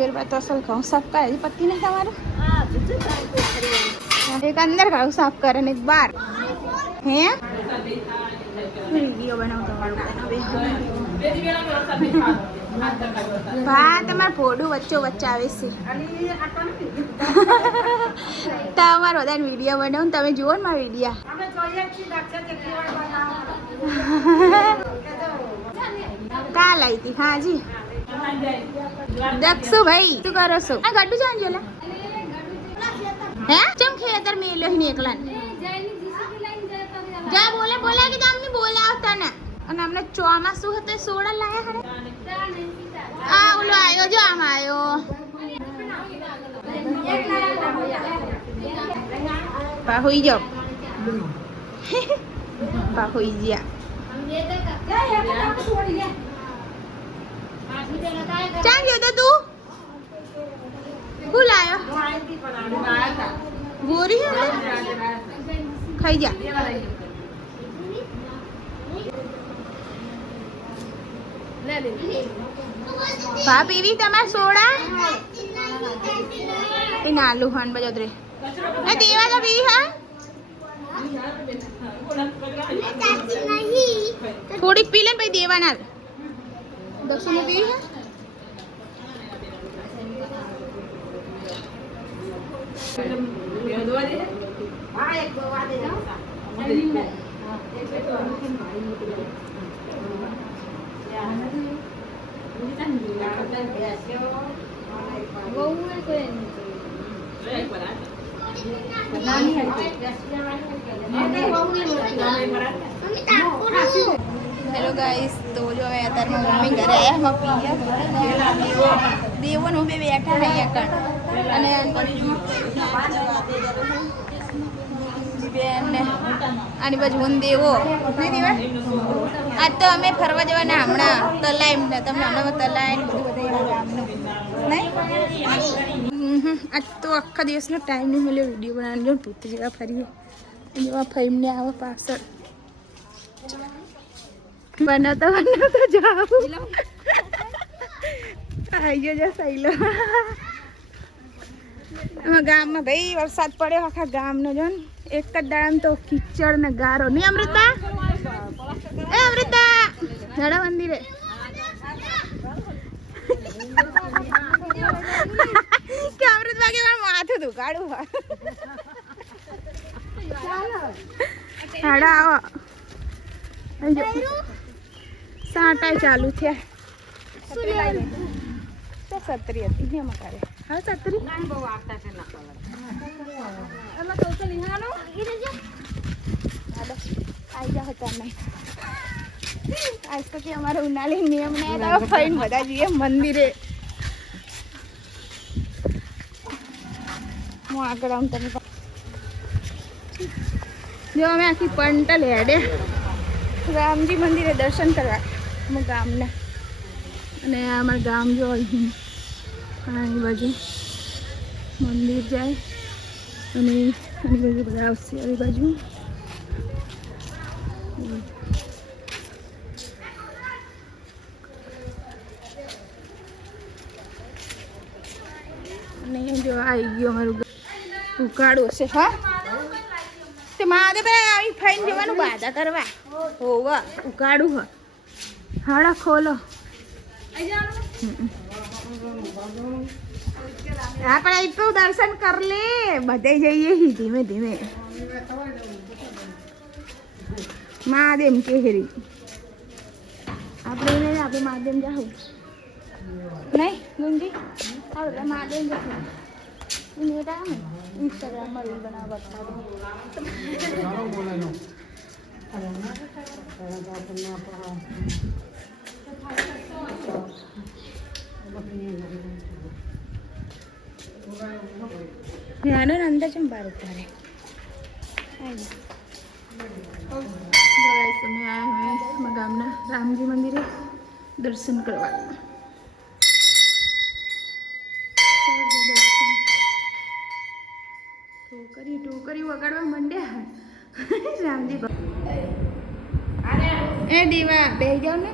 मेरे पास तो असल खाऊं साफ कर पत्ती नहीं हमारा एक अंदर खाऊं साफ कर एक बार है वीडियो बनाओ भा તમાર ફોડું વચ્ચો વચ્ચે આવે છે તમાર બધાને વિડીયો બનાવું તમે જુઓ ને મારા વિડીયો કા લાવી હતી હા જી દક્ષુ ભાઈ શું કરો છો આ ગડ્ડુ જાણ જોલા હે ચમ ખેતર મેલ્યો હી એકલા જા બોલે બોલા કે તમને બોલાવતા ના અને અમને ચોમાસું હતું સોડા લાયા ખરે આ ઓલો આયો જો આમ આયો પાહોઈ જાવ પાહોઈ ગયા ચાલ ગયો તો તું બોલાયો ગોરી હે ખાઈ જા ભા પીવી તમાર સોડા એ નાલુ હન બજોદરે એ દેવા તો પી હા થોડીક પી લે પછી દેવાના દક્ષુ ને પીવી हेलो गाइस तो जो है अतर में मम्मी घरे आया हम पिया देवो नो बे बैठा है एकण અને બેન આની બાજુ હું દેવો નહીં દેવા આજ તો અમે ફરવા જવાના હમણાં તલાઈ તમને હમણાં તલાઈ બધું બધા ગામનું નહીં આજ તો આખા દિવસનો ટાઈમ નહીં મળ્યો વિડીયો બનાવવાનો જો ભૂત જેવા ફરીએ જેવા ફઈમને આવે પાછળ બનાવતા જાઓ આવી ગયો જા સહેલો એમાં ગામમાં ભાઈ વરસાદ પડ્યો આખા ગામનો જો ને એક જ દાડામાં તો કિચડ ને ગારો નહીં અમૃતા એ અમૃતા ઝાડા મંદિરે કે અમૃત વાગે માથું દુખાડું ઝાડા આવો સાટા ચાલુ થયા સત્રી હતી ને અમારે હા સત્રી આવી જા હતા નહીં આજ તો કે અમારે ઉનાળી નિયમ ને ફઈને બધા જઈએ મંદિરે હું આગળ આવું તમે જો અમે આખી પંટલ હેડે રામજી મંદિરે દર્શન કરવા અમે ગામના અને અમારું ગામ જો અહીં આ બાજુ મંદિર જાય અને આની બાજુ બધા આવશે આવી બાજુ અને જો આવી ગયો અમારું ઉકાળું હશે હા તે મહાદેવ આવી ફાઈન જવાનું બાધા કરવા હોવા ઉકાળું હ હાડા ખોલો આપણે એટલું દર્શન કર લે બધે જઈએ ધીમે ધીમે મહાદેવ કે હેરી આપણે નહીં આપણે મહાદેવ જાઉં નહીં ગુંજી આપણે મહાદેવ જાઉં इंस्टाग्राम रील बना बता ध्यान अंदर चम बार उतारे समय आया हमें गामना रामजी मंदिर दर्शन करवा टोकरी वगाड़वा मंड्या रामजी ए दीवा बेह जाओ ने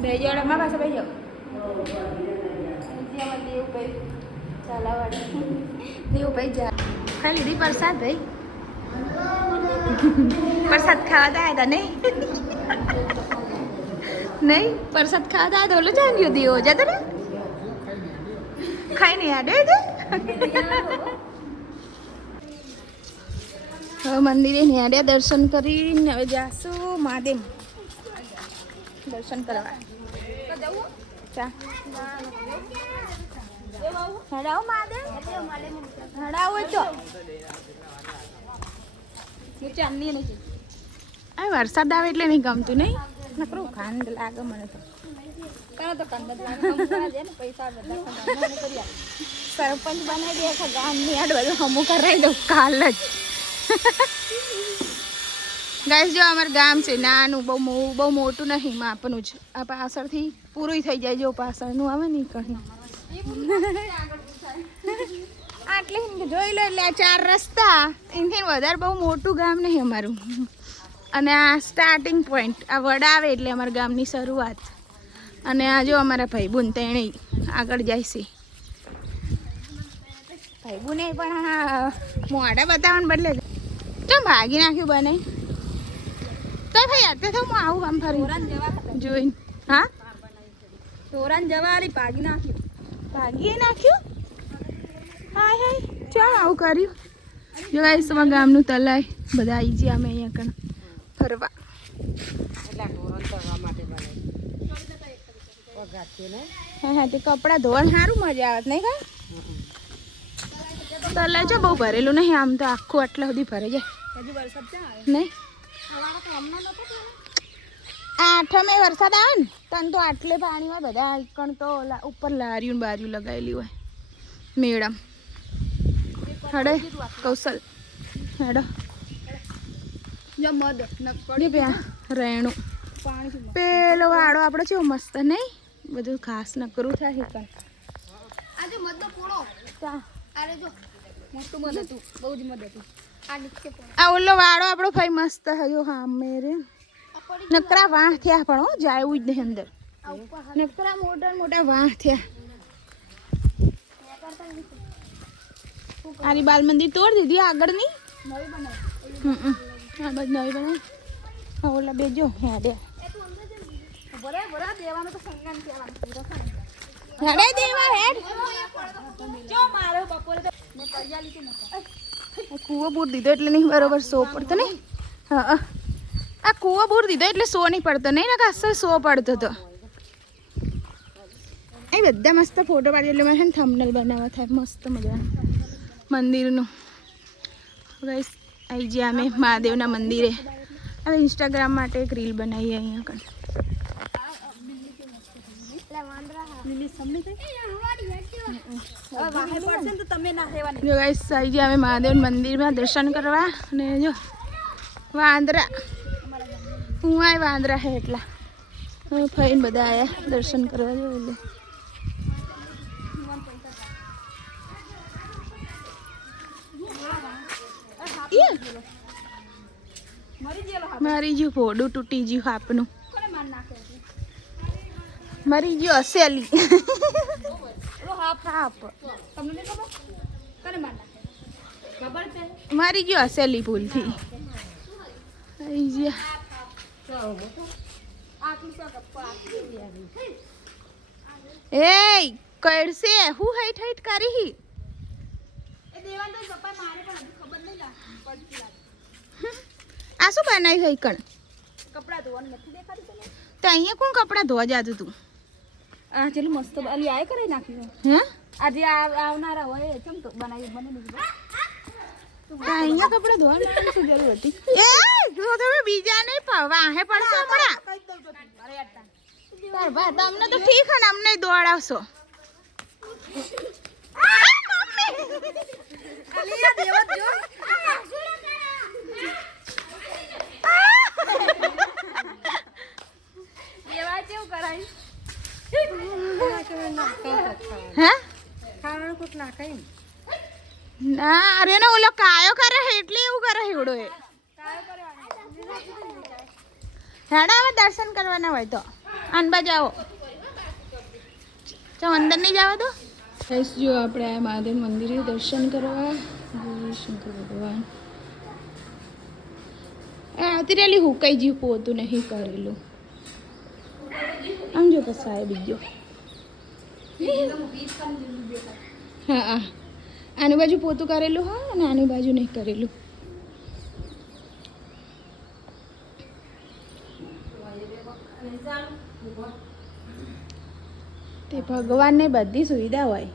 બે જોડામાં પાછા બે જાઓ દેવભાઈ ચાલાવાડી દેવભાઈ જા ખાઈ લીધી પ્રસાદ ભાઈ प्रसाद खावा था था नहीं नहीं प्रसाद खावा था तो लो जान यो दियो जाता ना खाई नहीं आडे थे मंदिरे नहीं आडे दर्शन करी હવે જાસુ મહાદેવ દર્શન કરવા ચા હડાવ મહાદેવ હડાવ તો આ વરસાદ આવે એટલે નહીં ગમતું નહીં નકરું ખાંડ લાગે મને તો સરપંચ બનાવી દે આખા ગામની આડ બધું હમું કરાવી દઉં કાલ જ ગાઈસ જો અમારું ગામ છે નાનું બહુ મોટું નહીં માપનું જ આ પાછળથી પૂરું થઈ જાય જો પાછળનું આવે ને કहीं આટલે જોઈ લો એટલે આ 4 રસ્તા એનાથી વધારે બહુ મોટું ગામ નહીં અમારું અને આ સ્ટાર્ટિંગ પોઈન્ટ આ વડા આવે એટલે અમારા ગામની શરૂઆત અને આ જો અમારા ભાઈબુન તેણે આગળ જાય છે ભાઈબુને પણ હા મોઢા બતાવવાને બદલે કેમ ભાગી નાખ્યું બને તો ભાઈ અત્યારે તો હું આવું આમ ફરી જોઈને હા તોરાન જવારી ભાગી નાખ્યું હાય હાય ચાલ આવું કર્યું જો ગાઈસ તમારા ગામનું તલાય બધા આવી ગયા અમે અહીંયા કણ ફરવા હા તે કપડાં ધોવાનું સારું મજા આવે નહીં કાંઈ તલાય જો બહુ ભરેલું નહીં આમ તો આખું આટલા સુધી ભરે જાય નહીં આઠમે વરસાદ આવે ને તને તો આટલે પાણી હોય બધા કણ તો ઉપર લારીયું બારીયું લગાવેલી હોય મેડમ હડે કૌશલ હેડો રેણું પેલો વાળો આપણો કેવો મસ્ત નહીં બધું ઘાસ ન કરવું થાય આ ઓલો વાળો આપણો ભાઈ મસ્ત હયો હા મેરે નકરા વાહ થયા પણ હો જાય એવું જ નહીં અંદર નકરા મોટા વાહ થયા આની બાલ મંદિર તોડ દીધી આગળની હા બસ નવી બનાવી હા ઓલા બેજો હેડે કૂવો બૂર દીધો એટલે નહીં બરોબર સો પડતો નહીં હા આ કૂવો બૂર દીધો એટલે સો નહીં પડતો નહીં ને અસલ સો પડતો તો એ બધા મસ્ત ફોટો પાડી એટલે મારે થંબનેલ બનાવવા થાય મસ્ત મજા મંદિરનું ગાઈસ આવી ગયા અમે મહાદેવના મંદિરે હવે ઇન્સ્ટાગ્રામ માટે એક રીલ બનાવીએ અહીંયા કણ જો ગાઈસ આવી ગયા અમે મહાદેવ મંદિરમાં દર્શન કરવા અને જો વાંદરા હું આ વાંદરા હે એટલા ફઈને બધા આવ્યા દર્શન કરવા જો એટલે મારી ગયું ફોડું તૂટી ગયું આપનું મરી ગયું હસેલી મારી ગયું હસેલી ભૂલથી એ કડશે હું હાઈટ હાઈટ કરી આ શું બનાવી ગઈ કણ કપડા ધોવાનું નથી દેખાતું તો અહીંયા કોણ કપડા ધોવા જતું તું આ ચેલું મસ્ત અલી આય કરી નાખ્યું હે આજે આવનારા હોય કેમ તો બનાવી દીધું અહીંયા કપડા ધોવાનું શું જરૂર હતી એ જો તમે બીજા નહીં વાહે પડશો હમણાં તાર બા તમને તો ઠીક હે ને અમને દોડાવશો અલી દેવત જો એવા કેવું કરાય હે ખાવાનું કોક નાખાય ના અરે ને ઓલો કાયો કરે એટલે એવું કરે હેવડો એ કાયો કરે હેડા હવે દર્શન કરવાના હોય તો આનબા જાઓ ચાલ અંદર નહીં જવા દો. જો આપણે આ મહાદેવ મંદિરે દર્શન કરવા. જય શંકર ભગવાન. આવતી રહેલી હુકાઈ જીવ પોતું નહીં કરેલું. આમ જો પસાય બીજો. હા આની બાજુ પોતું કરેલું હા અને આની બાજુ નહીં કરેલું. તે ભગવાનને બધી સુવિધા હોય.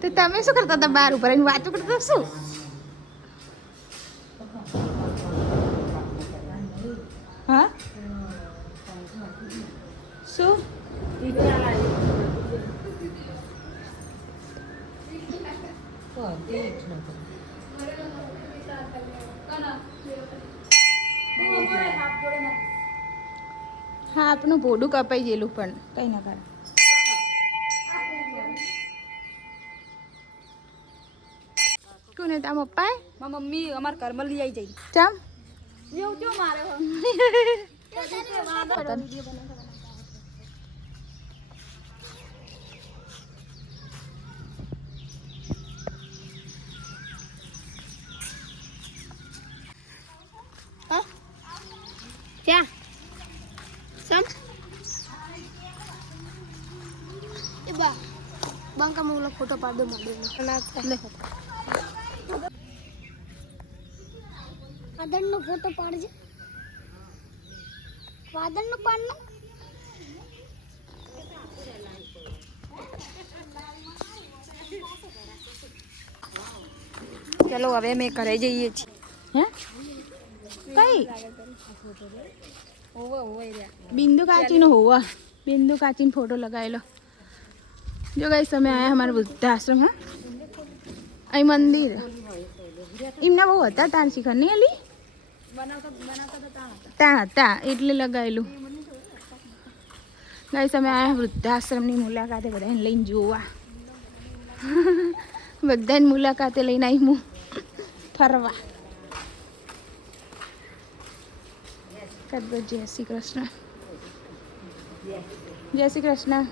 તો તમે શું કરતા હતા બહાર ઉપર એની વાતો કરતા શું? હા શું હા આપણું ભોડું કપાઈ ગયેલું પણ કઈ ના કરે. કોને તા પપ્પા મારી મમ્મી અમાર ઘરમાં લઈ આવી જઈ ચમ એવું જો મારે ક્યાં સમ એ બા બંકા મોલો ફોટો પાડ દો મારે લે વાદળનો ફોટો પાડજે. વાદળનો પાડનો ચલો હવે અમે ઘરે જઈએ છીએ. હે કઈ બિંદુ કાચીનો હોવા બિંદુ કાચીનો ફોટો લગાવેલો. જો ગાઈસ અમે આયા અમારા વૃદ્ધાશ્રમ. હા અહીં મંદિર એમના બહુ હતા તાણ શિખર નહીં અલી ત્યાં હતા એટલે લગાવેલું. ગાઈસ અમે આયા વૃદ્ધાશ્રમની મુલાકાતે બધાને લઈને જોવા. બધાની મુલાકાતે લઈને આવી હું ફરવા. જય શ્રી કૃષ્ણ. જય શ્રી કૃષ્ણ.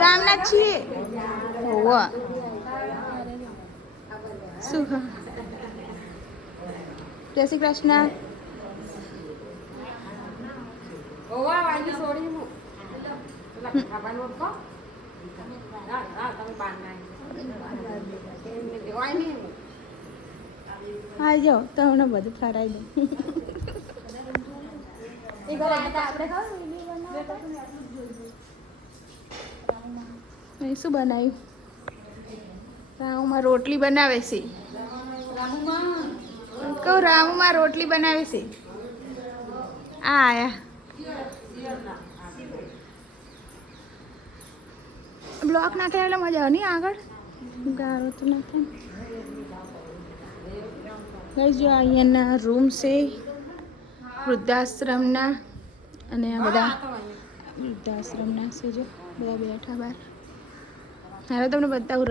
ગામના છીએ. શું જય શ્રી કૃષ્ણ. હા જો તમને બધું ફરાઈ દઉં. શું બનાવ્યું? રામુમાં રોટલી બનાવે છે. કહું રામુમાં રોટલી બનાવે છે. આ આયા બ્લોક નાખે એટલે મજા આવે નહીં આગળ ગારો તો નાખે. ગાઈસ જો અહીંયાના રૂમ છે વૃદ્ધાશ્રમના અને આ બધા વૃદ્ધાશ્રમના છે. જો બધા બેઠા બહાર. હવે તમને બતાવું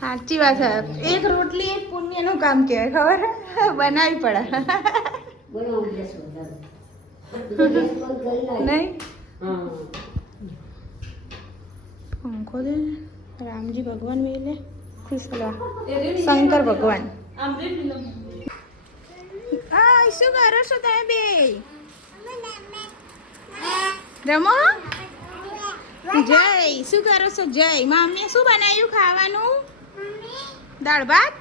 સાચી વાત છે. એક રોટલી પુણ્યનું કામ કહેવાય ખબર બનાવી પડે નહીં. પંખો દે રામજી ભગવાન મેલે શંકર ભગવાન. આ શું કરો છો તમે બે? રમો. જય શું કરો છો? જય મમ્મીએ શું બનાવ્યું ખાવાનું? દાળ ભાત.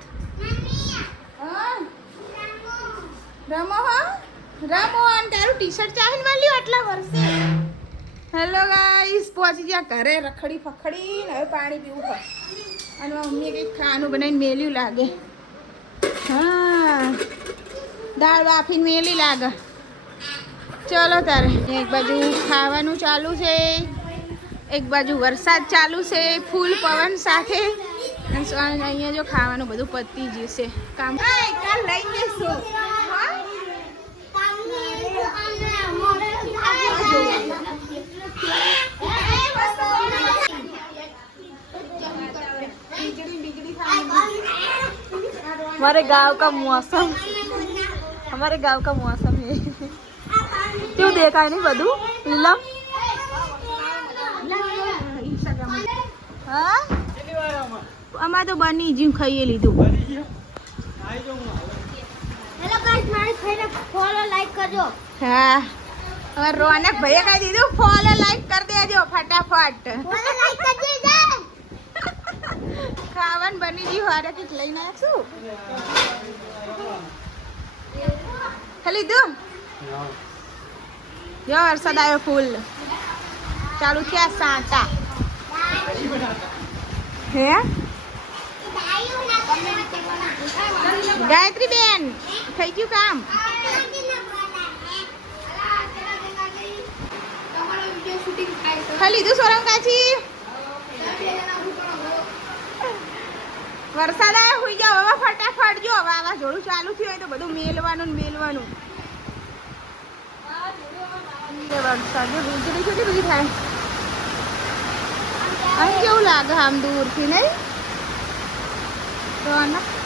રમો હો રમો. અને તારું ટી શર્ટ ચાહીને વાલ્યું આટલા વર્ષે. હેલો ગાઈસ પહોંચી ગયા ઘરે રખડી ફખડી હવે પાણી પીવું હોય. અને મમ્મીએ કંઈક ખાવાનું બનાવીને મેલ્યું લાગે. હા દાળ બાફીને મેલી લાગે. ચલો તારે એક બાજુ ખાવાનું ચાલુ છે એક બાજુ વરસાદ ચાલુ છે ફૂલ પવન સાથે. અને અહીંયા જો ખાવાનું બધું પતી જશે કામ કાલ લઈ જઈશું हमारे गांव का मौसम हमारे गांव का मौसम है क्यों देखा है नहीं बधु नीलम हाँ અમાર તો બની જીવ ખાઈએ લીધું હેલો ગાઈસ મારી ફેને ફોલો લાઈક કરજો હા હવે રોનક ભાઈએ કહી દીધું ફોલો લાઈક કરી દેજો ફટાફટ ફોલો લાઈક કરજો જા ખાવાનું બની ગયું હારે કંઈક લઈને આવશું ખાલી દઉં જો વરસાદ આવ્યો ફૂલ ચાલુ થયા સાંટા હે ગાયત્રી બેન થઈ ગયું કામ ખાઈ લીધું સોરમ કાચી વરસાદ આવ્યો હોઈ જાવ હવે ફટાફટ જો હવે વાવાઝોડું ચાલુ થયું હોય તો બધું મેલવાનું ને મેલવાનું વરસાદ જો વીજળી કેટલી બધી થાય અહીં કેવું લાગે આમ દૂરથી નહીં રોનક